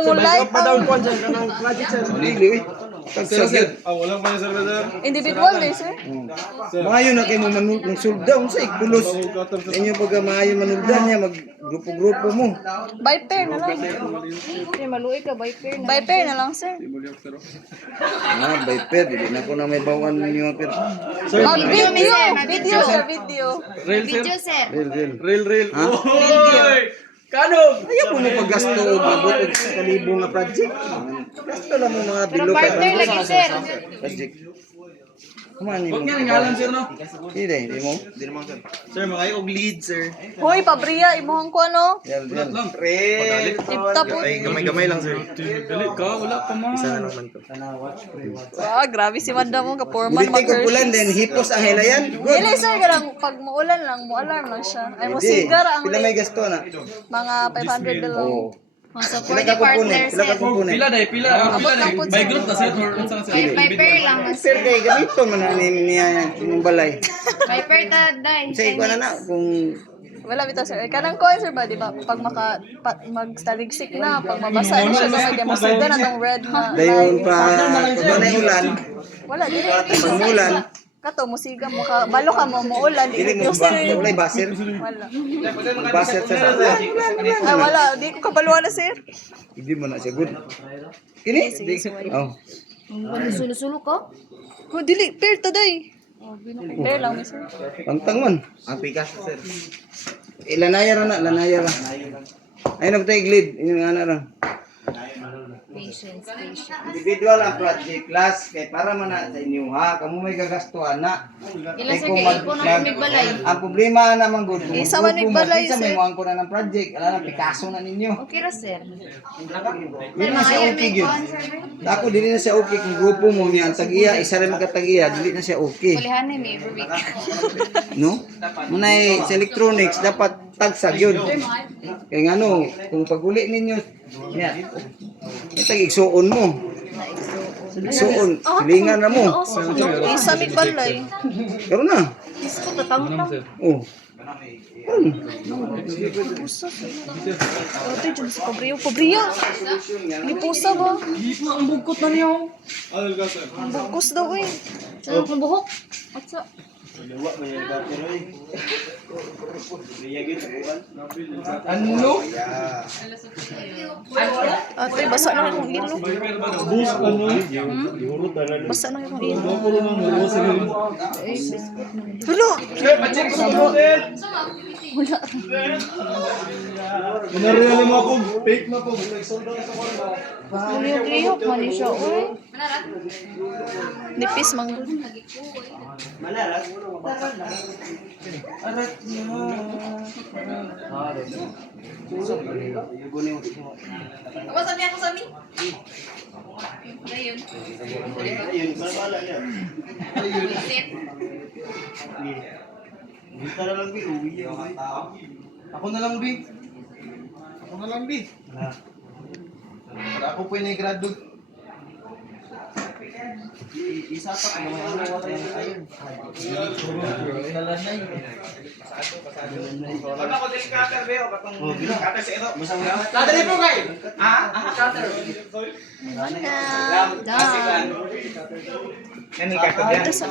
Ayaw mo light ang Walang pa sir, sir. individual eh, sir. Maayo na kayo magsuldaw sa ikulos. Inyo pag maayo manuldan niya mag-grupo-grupo mo. By pair na lang. By pair na lang, sir. By pair, hindi na ko na may bawan ninyo pair. Mag-video. Video, sir. Video. Video, sir. Real. Ha? Kanog! Ayaw mo mo paggasto o mabutog sa kalibo nga project. Gasto lang mo mga Pero bilo partner lagi, sir. project. Kumain Huwag mo. nga ngalan sir no? Hindi mo. Sir, mga og lead sir. Hoy, pabriya. Imuhang ko, ano? Yan. Tip-top po. Ay, gamay lang sir. Dili ka, wala pa man. Isa na naman to. Grabe si madam mo. Kapurman Bulitik ko ulan mag-earth. then hipos ang helayan. Good. Dili, sir. Garang pag maulan lang, mo-alarm lang siya. Ay, mo Hindi. sigar ang Pila may gasto na? mga 500 na lang. Oo. So, Pila 40 ka partner, kukunin? Pila ka sir. kukunin? Pila. By group na sir or unsa sir? By pair lang, Sir, sir. kay ganito man na niya yung balay. By pair ta, day. Sa ikaw na kung Wala bitaw, sir. Kanang ko, sir, ba? Di ba? Pag magstaligsik na, pag mabasa na siya, sa masiga na tong red na dayon light. pa kung may ulan, Wala, dili. pag ulan, Kato, musiga mo ka. Balo ka mo, muulan. dili Dili mo ko, ba? sir. Wala baser. Wala. Baser sa ulan. Ay, wala. Di ko kabaluan na, sir. Hindi mo na siya good. Kini? Oh. Sulo-sulo ko? Oh, dili. Pair taday. Pair lang, sir. Pangtangon. Ang pikas sir. Ilanaya ra na, lanaya ra. Ay nagtay glid, inyo nga na ra. Patience. Individual ang project class kay para man na sa inyo ha, kamo may gagastuhan na. Ilan sir kay ipon ang may balay? Ang problema naman good. Isa man may balay, Sa may sir. muang ko na ng project, ala na Picasso na ninyo. Okay ra, sir. Dili na siya okay gyud. Ako dili na siya okay kung grupo mo niyan tag-iya, isa ra magkatag-iya, dili na siya okay. Kulihan may every week. No? Munay sa electronics dapat tagsag yun. Kaya nga no, kung pag-uli ninyo, yan. Ito igsuon mo. Igsuon, silingan na mo. Isa may balay. Pero na. Isko, tatangot lang. Oh. Pusa. Ito, dyan si Pabriyo. Pabriyo! Di pusa ba? Ang bugkot na niyo. Bukos daw eh. Saan kung buhok? Atsa. Ano? Ate, basa na akong ilo. Bus ano? Basa na akong ilo. Puro nang luwa sa gilid. Hulo! Manariyan mo ako, fake na po. Nag-sold out sa kwarta. Liyok-liyok man siya. Uy. Nipis manggod. Ako na lang, Bi. Para ako po yung grado. Isa pa kung may ano wala yung ayun. Nalanay. Pag ako din cutter, Beo. Katong cutter sa ito. Cutter po kayo. Cutter. Down. Yan yung cutter yan. Ito sa